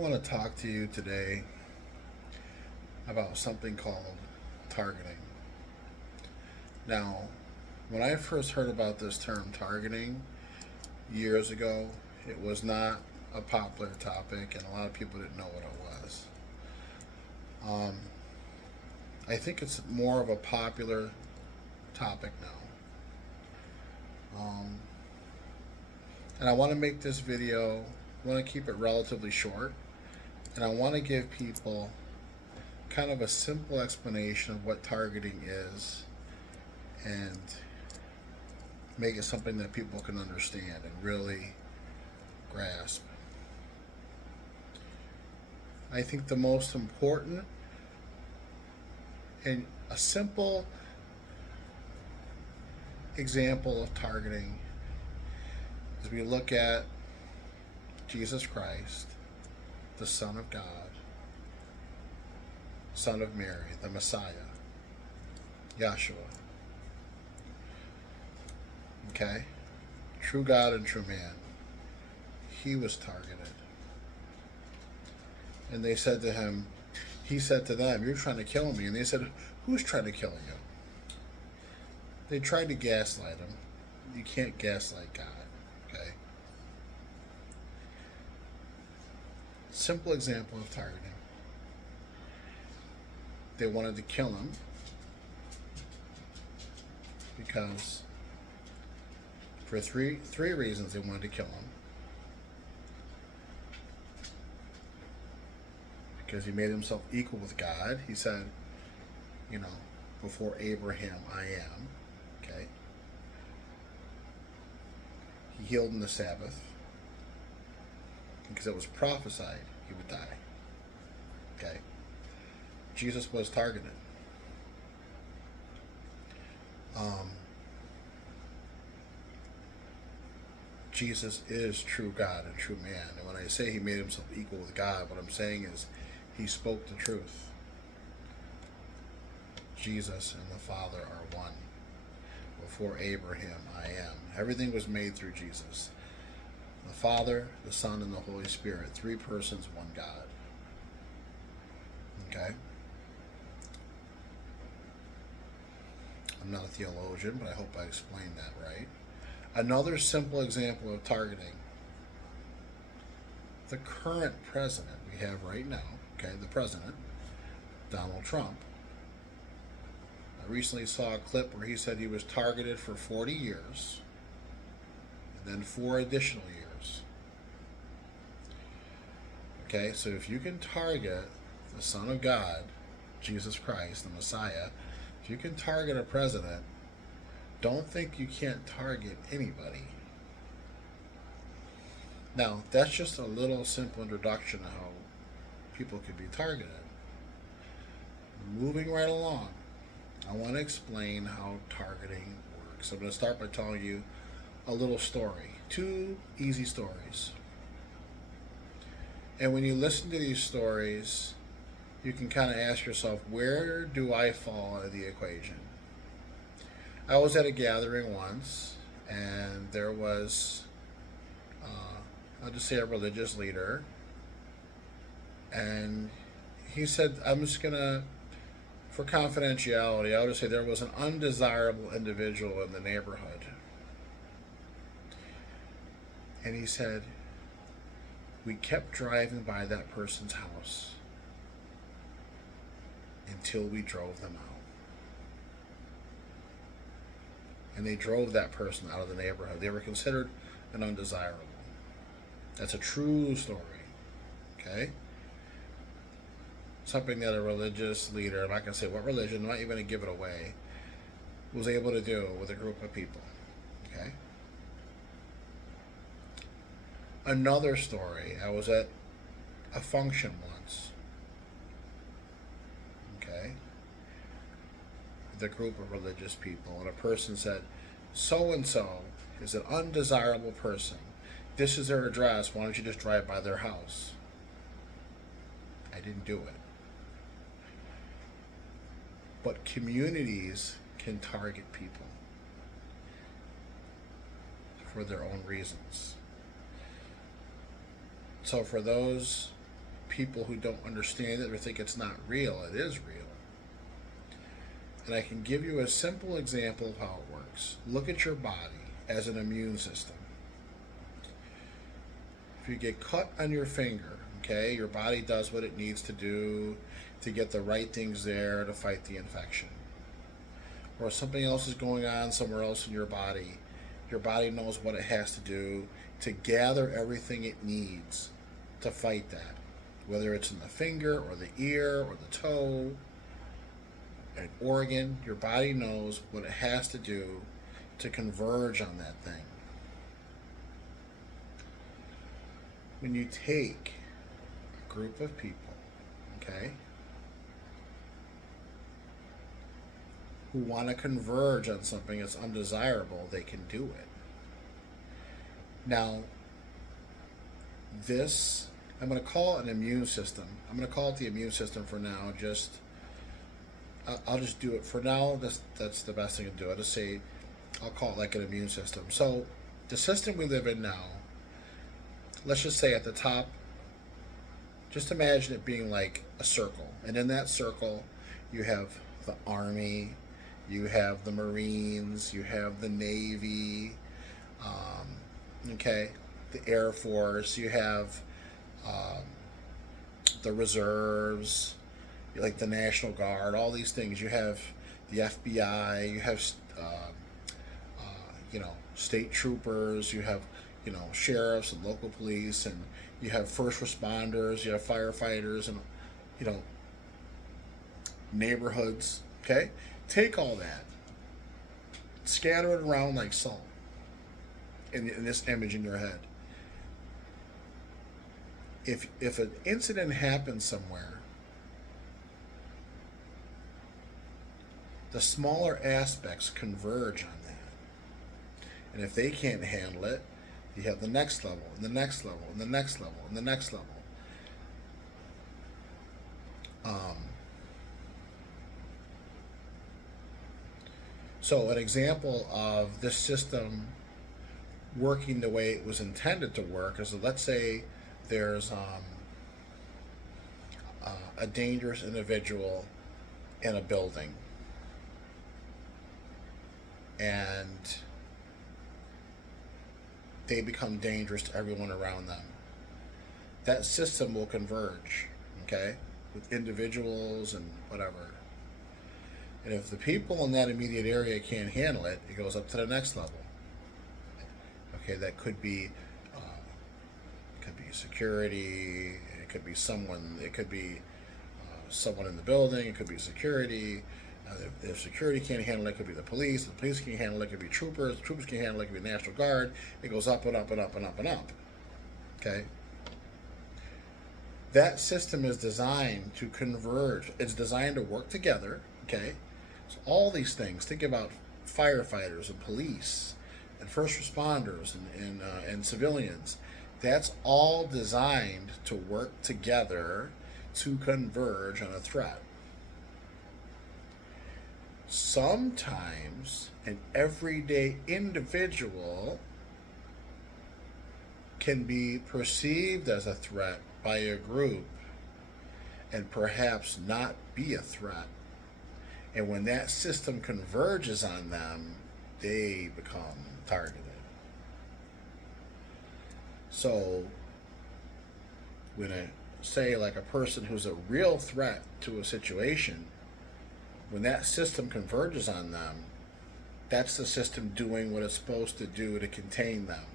I want to talk to you today about something called targeting. Now, when I first heard about this term targeting years ago, it was not a popular topic and a lot of people didn't know what it was. Um, I think it's more of a popular topic now. And I want to make this video, I want to keep it relatively short, and I want to give people kind of a simple explanation of what targeting is and make it something that people can understand and really grasp. I think the most important and a simple example of targeting is we look at Jesus Christ, the Son of God, Son of Mary, the Messiah, Yahshua. Okay? True God and true man. He was targeted. And they said to him, he said to them, "You're trying to kill me." And they said, "Who's trying to kill you?" They tried to gaslight him. You can't gaslight God. Okay? Simple example of targeting. They wanted to kill him because for three reasons they wanted to kill him. Because he made himself equal with God. He said, before Abraham I am. Okay. He healed on the Sabbath because it was prophesied he would die. Okay. Jesus was targeted. Jesus is true God and true man. And when I say he made himself equal with God, what I'm saying is he spoke the truth. Jesus and the Father are one. Before Abraham I am. Everything was made through Jesus. The Father, the Son, and the Holy Spirit. Three persons, one God. Okay? I'm not a theologian, but I hope I explained that right. Another simple example of targeting. The current president we have right now, okay, the president, Donald Trump. I recently saw a clip where he said he was targeted for 40 years and then 4 additional years. Okay, so if you can target the Son of God, Jesus Christ, the Messiah, if you can target a president, don't think you can't target anybody. Now, that's just a little simple introduction to how people could be targeted. Moving right along, I want to explain how targeting works. I'm going to start by telling you a little story. 2 easy stories. And when you listen to these stories, you can kind of ask yourself, where do I fall in the equation? I was at a gathering once, and there was, I'll just say a religious leader, and he said, I'm just going to, for confidentiality, I'll just say there was an undesirable individual in the neighborhood. And he said, we kept driving by that person's house until we drove them out. And they drove that person out of the neighborhood. They were considered an undesirable. That's a true story. Okay? Something that a religious leader, I'm not going to say what religion, I'm not even going to give it away, was able to do with a group of people. Okay? Another story, I was at a function once. Okay? The group of religious people, and a person said, so and so is an undesirable person. This is their address. Why don't you just drive by their house? I didn't do it. But communities can target people for their own reasons. So for those people who don't understand it or think it's not real. It is real. And I can give you a simple example of how it works. Look at your body as an immune system. If you get cut on your finger, okay, your body does what it needs to do to get the right things there to fight the infection. Or something else is going on somewhere else in your body knows what it has to do to gather everything it needs to fight that. Whether it's in the finger or the ear or the toe, an organ, your body knows what it has to do to converge on that thing. When you take a group of people, okay, who want to converge on something that's undesirable, they can do it. Now, this, I'm going to call it an immune system. I'm going to call it the immune system for now. I'll just do it for now. That's the best thing to do. I'll call it like an immune system. So the system we live in now, let's just say at the top, just imagine it being like a circle. And in that circle, you have the Army, you have the Marines, you have the Navy, the Air Force, you have the reserves, like the National Guard, all these things. You have the FBI, you have state troopers, you have sheriffs and local police, and you have first responders, you have firefighters, and neighborhoods. Okay, take all that, scatter it around like salt in this image in your head. If an incident happens somewhere, the smaller aspects converge on that. And if they can't handle it, you have the next level, and the next level, and the next level, and the next level. So an example of this system working the way it was intended to work is, let's say there's a dangerous individual in a building, and they become dangerous to everyone around them. That system will converge, okay, with individuals and whatever. And if the people in that immediate area can't handle it, it goes up to the next level. Okay, that could be security. It could be someone. It could be someone in the building. It could be security. If security can't handle it, it could be the police. If the police can't handle it, it could be troopers. The troopers can't handle it, it could be the National Guard. It goes up and up and up and up and up. Okay. That system is designed to converge. It's designed to work together. Okay. So all these things. Think about firefighters and police and first responders and civilians. That's all designed to work together to converge on a threat. Sometimes an everyday individual can be perceived as a threat by a group and perhaps not be a threat. And when that system converges on them, they become targeted. So when I say like a person who's a real threat to a situation, when that system converges on them, that's the system doing what it's supposed to do to contain them.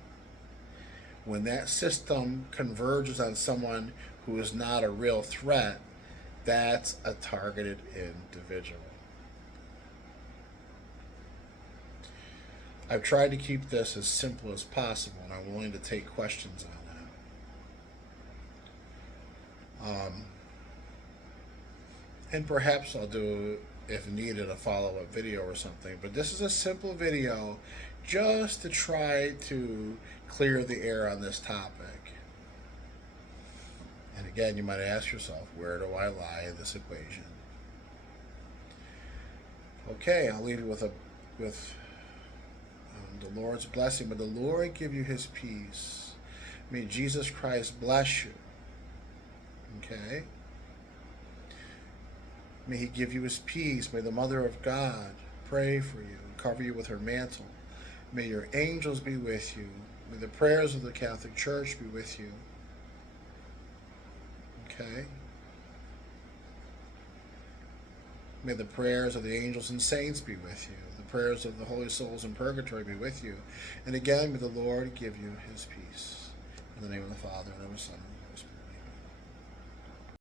When that system converges on someone who is not a real threat, that's a targeted individual. I've tried to keep this as simple as possible, and I'm willing to take questions on that. And perhaps I'll do, if needed, a follow-up video or something. But this is a simple video just to try to clear the air on this topic. And again, you might ask yourself, where do I lie in this equation? Okay, I'll leave you with the Lord's blessing. May the Lord give you his peace. May Jesus Christ bless you. Okay? May he give you his peace. May the Mother of God pray for you and cover you with her mantle. May your angels be with you. May the prayers of the Catholic Church be with you. Okay? May the prayers of the angels and saints be with you. The prayers of the holy souls in purgatory be with you. And again, may the Lord give you his peace. In the name of the Father, and of the Son, and